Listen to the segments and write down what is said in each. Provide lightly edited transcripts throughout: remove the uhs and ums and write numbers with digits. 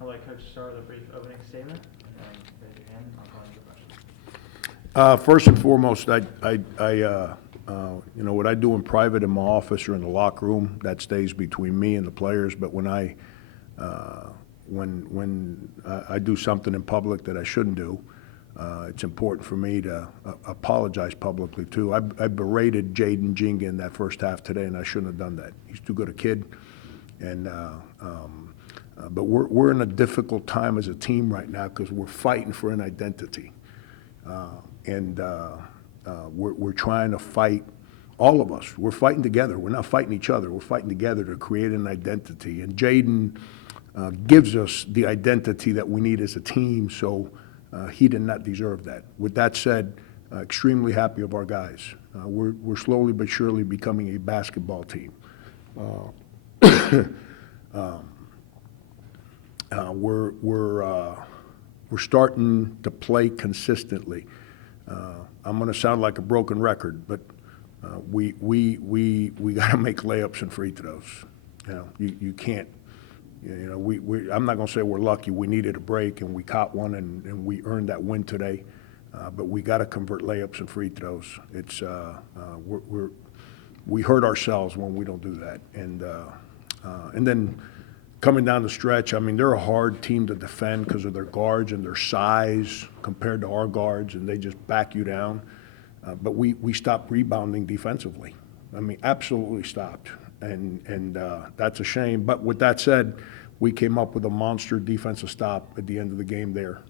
I'd like Coach to start with a brief opening statement, and raise your hand, I'll call you the question. First and foremost, what I do in private in my office or in the locker room, that stays between me and the players. But when I do something in public that I shouldn't do, it's important for me to apologize publicly too. I berated Jaden Jinga in that first half today, and I shouldn't have done that. He's too good a kid, and but we're in a difficult time as a team right now because we're fighting for an identity. We're trying to fight, all of us. We're fighting together. We're not fighting each other. We're fighting together to create an identity. And Jaden gives us the identity that we need as a team, so he did not deserve that. With that said, extremely happy of our guys. We're slowly but surely becoming a basketball team. We're starting to play consistently. I'm going to sound like a broken record, but we got to make layups and free throws. You can't. I'm not going to say we're lucky. We needed a break and we caught one and we earned that win today. But we got to convert layups and free throws. It's we hurt ourselves when we don't do that. And then coming down the stretch, I mean, they're a hard team to defend because of their guards and their size compared to our guards, and they just back you down. But we stopped rebounding defensively. I mean, absolutely stopped. And that's a shame. But with that said, we came up with a monster defensive stop at the end of the game there.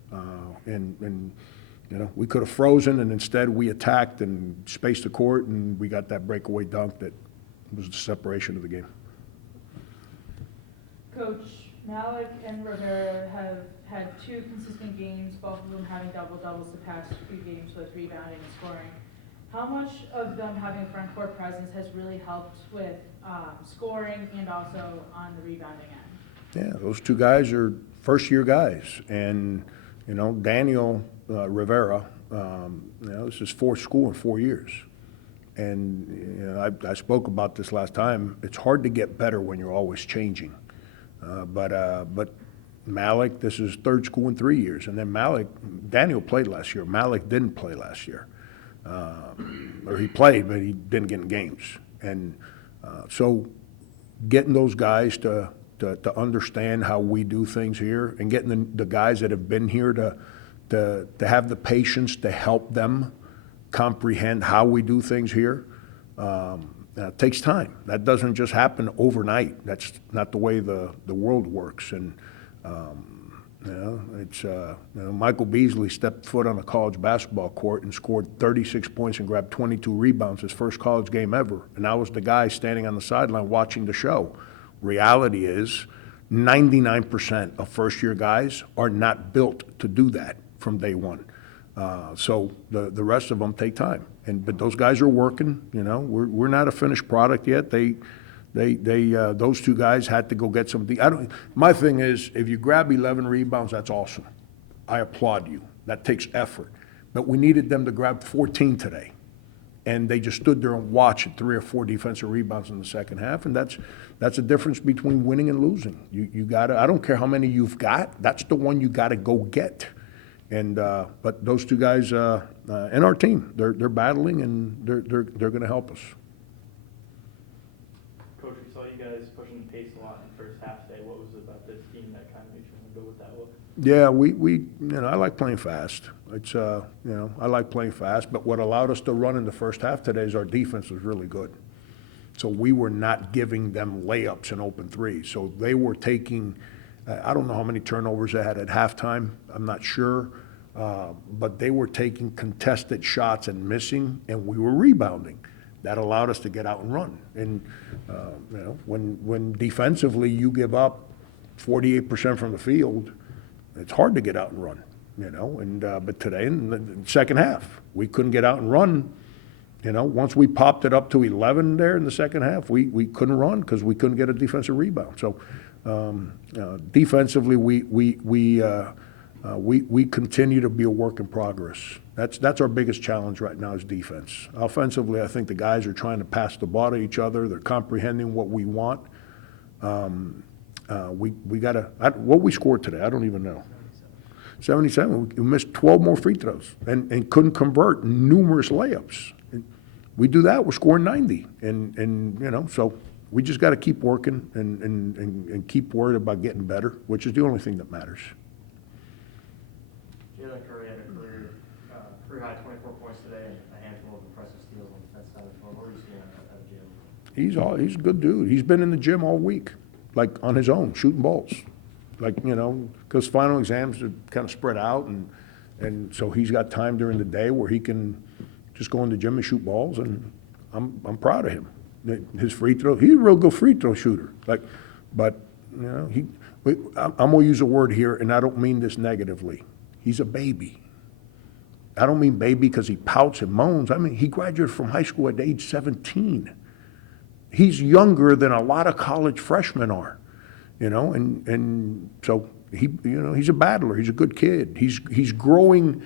We could have frozen, and instead we attacked and spaced the court, and we got that breakaway dunk that was the separation of the game. Coach, Malik and Rivera have had two consistent games, both of them having double-doubles the past few games with rebounding and scoring. How much of them having front court presence has really helped with scoring and also on the rebounding end? Yeah, those two guys are first-year guys. And, Daniel Rivera, this is his fourth school in 4 years. And, I spoke about this last time. It's hard to get better when you're always changing. But Malik, this is third school in 3 years. And then Daniel played last year. Malik didn't play last year. Or he played, but he didn't get in games. And so getting those guys to understand how we do things here and getting the guys that have been here to have the patience to help them comprehend how we do things here, it takes time. That doesn't just happen overnight. That's not the way the world works. And Michael Beasley stepped foot on a college basketball court and scored 36 points and grabbed 22 rebounds, his first college game ever. And I was the guy standing on the sideline watching the show. Reality is 99% of first-year guys are not built to do that from day one. So the rest of them take time. But those guys are working. We're not a finished product yet. Those two guys had to go get some. My thing is, if you grab 11 rebounds, that's awesome. I applaud you. That takes effort. But we needed them to grab 14 today, and they just stood there and watched 3 or 4 defensive rebounds in the second half, and that's a difference between winning and losing. You got to. I don't care how many you've got. That's the one you got to go get. And but those two guys and our team, they're battling, and they're going to help us. Coach, we saw you guys pushing the pace a lot in the first half today. What was it about this team that kind of makes you want to go with that look? Yeah, I like playing fast. It's I like playing fast. But what allowed us to run in the first half today is our defense was really good. So we were not giving them layups and open threes. So they were taking. I don't know how many turnovers they had at halftime. I'm not sure. But they were taking contested shots and missing, and we were rebounding. That allowed us to get out and run. And, when defensively you give up 48% from the field, it's hard to get out and run, but today in the second half, we couldn't get out and run. Once we popped it up to 11 there in the second half, we couldn't run because we couldn't get a defensive rebound. So defensively, we continue to be a work in progress. That's our biggest challenge right now is defense. Offensively, I think the guys are trying to pass the ball to each other. They're comprehending what we want. we gotta, what we scored today, I don't even know. 77, we missed 12 more free throws and couldn't convert numerous layups. And we do that, we're scoring 90. And you know, so we just gotta keep working and keep worried about getting better, which is the only thing that matters. Jalen Curry had a career high 24 points today and a handful of impressive steals on the defense side as well. What are you seeing out of Jalen? He's a good dude. He's been in the gym all week, like on his own, shooting balls. Like, you know, because final exams are kind of spread out, and so he's got time during the day where he can just go in the gym and shoot balls, and I'm proud of him. His free throw, he's a real good free throw shooter. Like, but, you know, I'm gonna use a word here, and I don't mean this negatively. He's a baby. I don't mean baby because he pouts and moans. I mean, he graduated from high school at age 17. He's younger than a lot of college freshmen are, you know, and so he's a battler. He's a good kid. He's growing.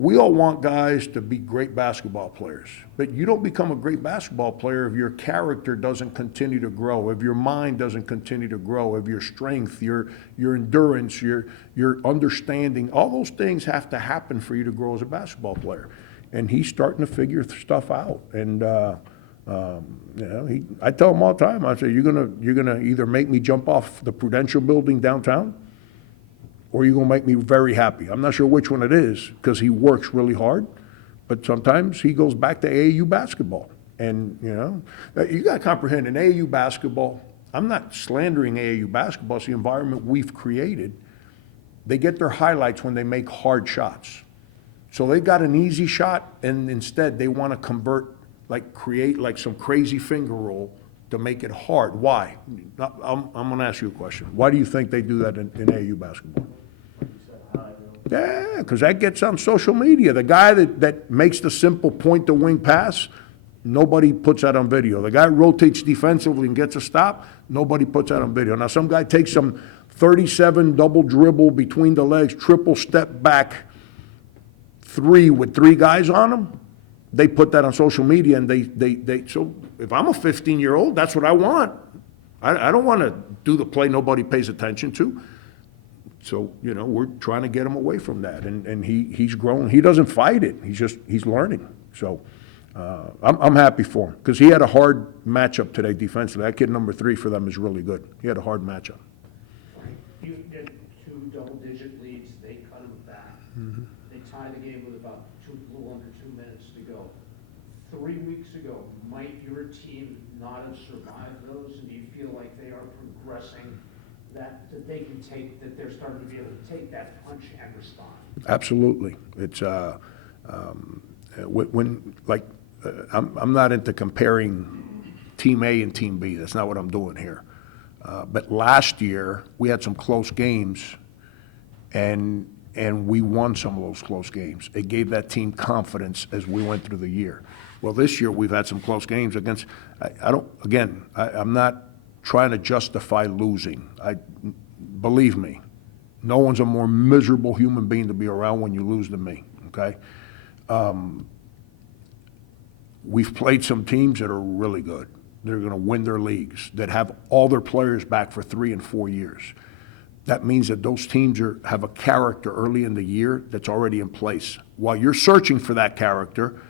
We all want guys to be great basketball players, but you don't become a great basketball player if your character doesn't continue to grow, if your mind doesn't continue to grow, if your strength, your endurance, your understanding, all those things have to happen for you to grow as a basketball player. And he's starting to figure stuff out. And you know, I tell him all the time, I say, you're gonna either make me jump off the Prudential building downtown, or you're gonna make me very happy. I'm not sure which one it is, because he works really hard, but sometimes he goes back to AAU basketball. And, you know, you gotta comprehend, in AAU basketball, I'm not slandering AAU basketball, it's the environment we've created. They get their highlights when they make hard shots. So they got an easy shot, and instead they wanna convert, like create like some crazy finger roll to make it hard. Why? I'm gonna ask you a question. Why do you think they do that in AAU basketball? Yeah, because that gets on social media. The guy that makes the simple point-to-wing pass, nobody puts that on video. The guy rotates defensively and gets a stop, nobody puts that on video. Now, some guy takes some 37 double dribble between the legs, triple step back three with three guys on him. They put that on social media, and so if I'm a 15-year-old, that's what I want. I don't want to do the play nobody pays attention to. So, you know, we're trying to get him away from that, and he's grown. He doesn't fight it. He's learning. So I'm happy for him, because he had a hard matchup today defensively. That kid number 3 for them is really good. He had a hard matchup. You get 2 double-digit leads, they cut them back. Mm-hmm. They tie the game with about a little under 2 minutes to go. 3 weeks ago, might your team not have survived those? And do you feel like they are progressing, that they can take, that they're starting to be able to take that punch and respond? Absolutely. It's I'm not into comparing Team A and Team B. That's not what I'm doing here. But last year we had some close games, and we won some of those close games. It gave that team confidence as we went through the year. Well, this year we've had some close games against. I'm not trying to justify losing. Believe me, no one's a more miserable human being to be around when you lose than me, okay? We've played some teams that are really good. They're gonna win their leagues, that have all their players back for 3 and 4 years. That means that those teams have a character early in the year that's already in place. While you're searching for that character,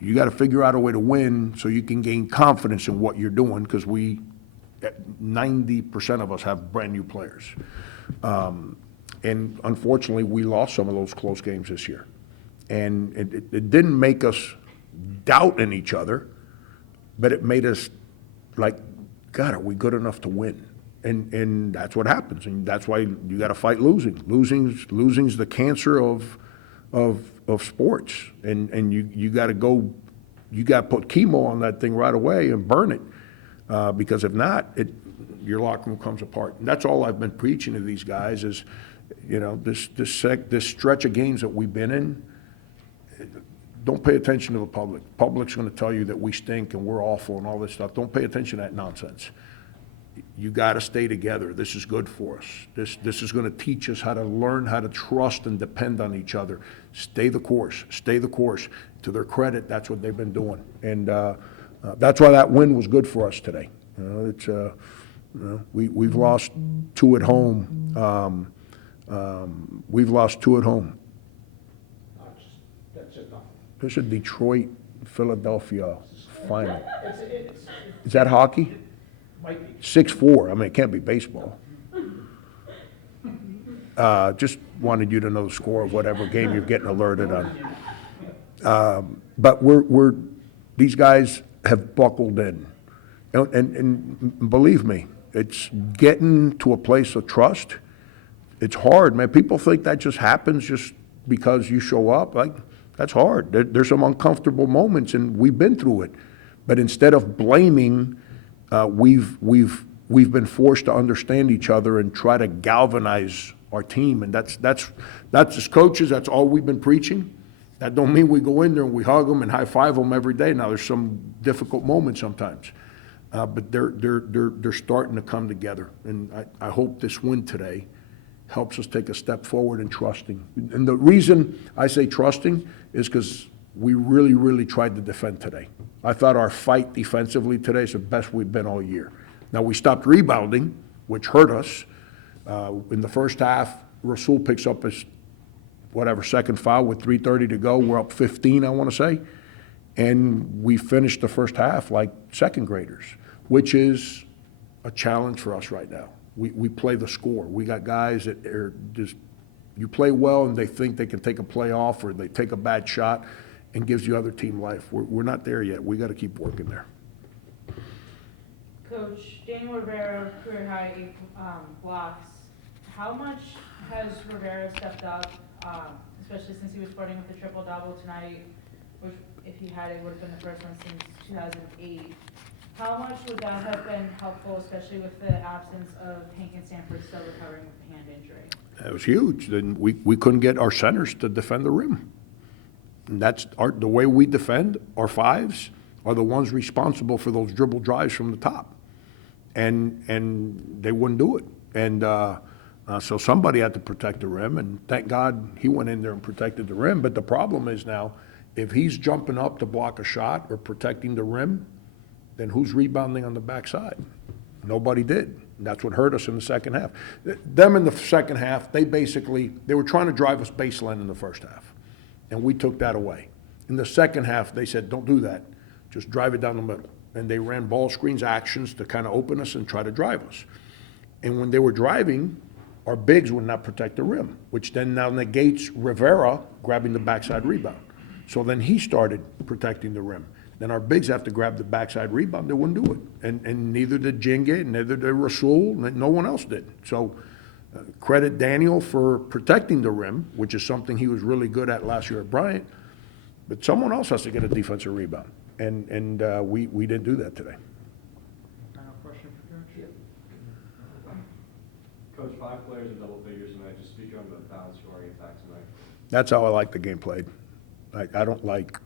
you gotta figure out a way to win so you can gain confidence in what you're doing, because 90% of us have brand-new players. And unfortunately, we lost some of those close games this year. And it didn't make us doubt in each other, but it made us like, God, are we good enough to win? And that's what happens, and that's why you gotta fight losing. Losing's the cancer of sports, and you gotta put chemo on that thing right away and burn it. Because if not, your locker room comes apart. And that's all I've been preaching to these guys is, you know, this stretch of games that we've been in, don't pay attention to the public. Public's gonna tell you that we stink and we're awful and all this stuff. Don't pay attention to that nonsense. You gotta stay together. This is good for us. This is gonna teach us how to learn how to trust and depend on each other. Stay the course, stay the course. To their credit, that's what they've been doing. And that's why that win was good for us today. You know, You know, we've lost 2 at home. We've lost 2 at home. That's enough. There's a Detroit, Philadelphia final. It's, Is that hockey? might be. 6-4, I mean, it can't be baseball. Just wanted you to know the score of whatever game you're getting alerted on. But these guys have buckled in. And believe me, it's getting to a place of trust. It's hard, man. People think that just happens just because you show up. Like, that's hard. There's some uncomfortable moments, and we've been through it. But instead of blaming, we've been forced to understand each other and try to galvanize our team. And that's as coaches, that's all we've been preaching. That don't mean we go in there and we hug them and high five them every day. Now, there's some difficult moments sometimes. But they're starting to come together. And I hope this win today helps us take a step forward in trusting. And the reason I say trusting is because we really, really tried to defend today. I thought our fight defensively today is the best we've been all year. Now, we stopped rebounding, which hurt us. In the first half, Rasul picks up his, second foul with 3:30 to go. We're up 15, I want to say. And we finished the first half like second graders, which is a challenge for us right now. We play the score. We got guys that are just, you play well and they think they can take a play off or they take a bad shot and gives the other team life. We're not there yet. We got to keep working there. Coach, Daniel Rivera, career high 8 blocks. How much has Rivera stepped up, especially since he was sporting with the triple-double tonight, which if he had it would have been the first one since 2008. How much would that have been helpful, especially with the absence of Hank and Stanford still recovering with the hand injury? It was huge. Then we couldn't get our centers to defend the rim. And that's the way we defend. Our fives are the ones responsible for those dribble drives from the top. And they wouldn't do it. And so somebody had to protect the rim, and thank God he went in there and protected the rim. But the problem is now, if he's jumping up to block a shot or protecting the rim, then who's rebounding on the backside? Nobody did. And that's what hurt us in the second half. Them in the second half, they were trying to drive us baseline in the first half, and we took that away. In the second half, they said, don't do that. Just drive it down the middle. And they ran ball screens, actions to kind of open us and try to drive us. And when they were driving, our bigs would not protect the rim, which then now negates Rivera grabbing the backside rebound. So then he started protecting the rim. Then our bigs have to grab the backside rebound. They wouldn't do it. And neither did Jinge, neither did Rasul, no one else did. So credit Daniel for protecting the rim, which is something he was really good at last year at Bryant. But someone else has to get a defensive rebound. And we didn't do that today. Final question for Coach? Coach, 5 players in double figures tonight. Just speak on the balanced scoring attack tonight. That's how I like the game played. I don't like,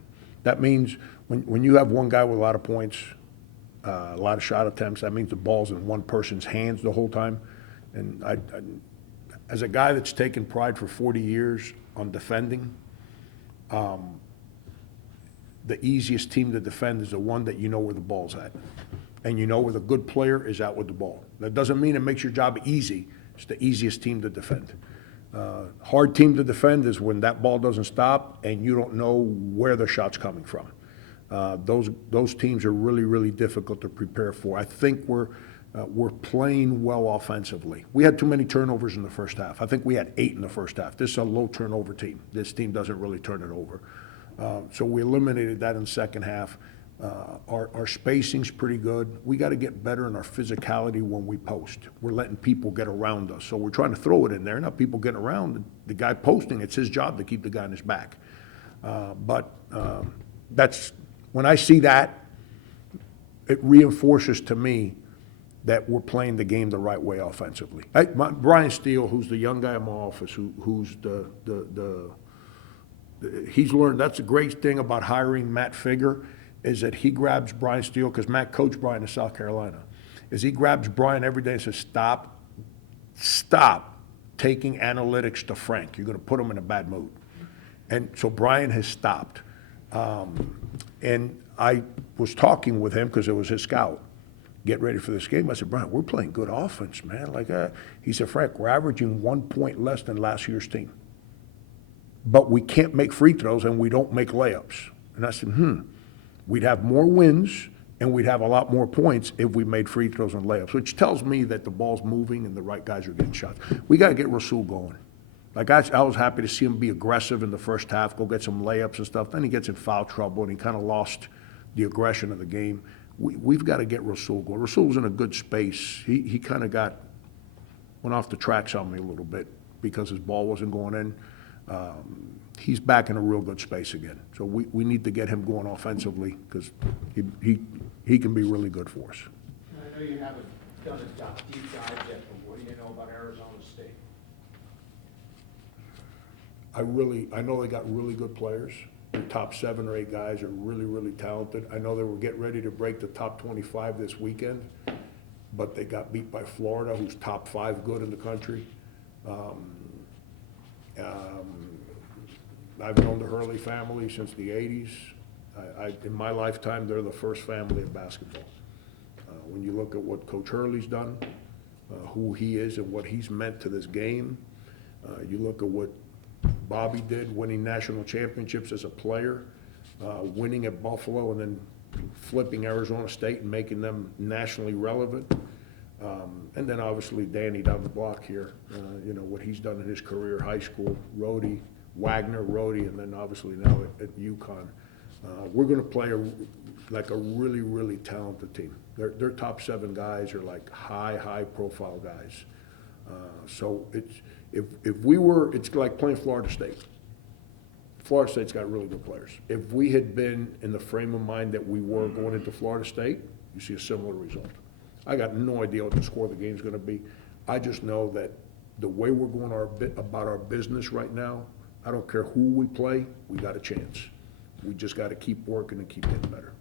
that means when you have one guy with a lot of points, a lot of shot attempts, that means the ball's in one person's hands the whole time. And I as a guy that's taken pride for 40 years on defending, the easiest team to defend is the one that you know where the ball's at. And you know where the good player is at with the ball. That doesn't mean it makes your job easy. It's the easiest team to defend. Hard team to defend is when that ball doesn't stop and you don't know where the shot's coming from. Those teams are really, really difficult to prepare for. I think we're playing well offensively. We had too many turnovers in the first half. I think we had 8 in the first half. This is a low turnover team. This team doesn't really turn it over. So we eliminated that in the second half. Our spacing's pretty good. We got to get better in our physicality when we post. We're letting people get around us. So we're trying to throw it in there. Now people getting around. The guy posting, it's his job to keep the guy on his back. But that's, when I see that, it reinforces to me that we're playing the game the right way offensively. Brian Steele, who's the young guy in my office, who's he's learned, that's the great thing about hiring Matt Figger, is that he grabs Brian Steele, because Matt coached Brian in South Carolina, is he grabs Brian every day and says, stop taking analytics to Frank. You're going to put him in a bad mood. And so Brian has stopped. And I was talking with him because it was his scout. get ready for this game. I said, Brian, we're playing good offense, man. He said, Frank, we're averaging 1 point less than last year's team. But we can't make free throws and we don't make layups. And I said, we'd have more wins and we'd have a lot more points if we made free throws and layups, which tells me that the ball's moving and the right guys are getting shots. We got to get Rasul going. I was happy to see him be aggressive in the first half, go get some layups and stuff. Then he gets in foul trouble and he kind of lost the aggression of the game. We've got to get Rasul going. Rasul's in a good space. He kind of went off the tracks on me a little bit because his ball wasn't going in. He's back in a real good space again. So we need to get him going offensively because he can be really good for us. I know you haven't done a deep dive yet, but what do you know about Arizona State? I know they got really good players. The top 7 or 8 guys are really, really talented. I know they were getting ready to break the top 25 this weekend, but they got beat by Florida, who's top 5 good in the country. I've known the Hurley family since the 80s. In my lifetime, they're the first family of basketball. When you look at what Coach Hurley's done, who he is and what he's meant to this game, you look at what Bobby did, winning national championships as a player, winning at Buffalo and then flipping Arizona State and making them nationally relevant. And then obviously Danny down the block here, what he's done in his career, high school, Rhodey, Wagner, Rhodey, and then obviously now at UConn. We're going to play a really, really talented team. Their top 7 guys are like high profile guys. So it's like playing Florida State. Florida State's got really good players. If we had been in the frame of mind that we were going into Florida State, you see a similar result. I got no idea what the score of the game's going to be. I just know that the way we're going about our business right now, I don't care who we play, we got a chance. We just got to keep working and keep getting better.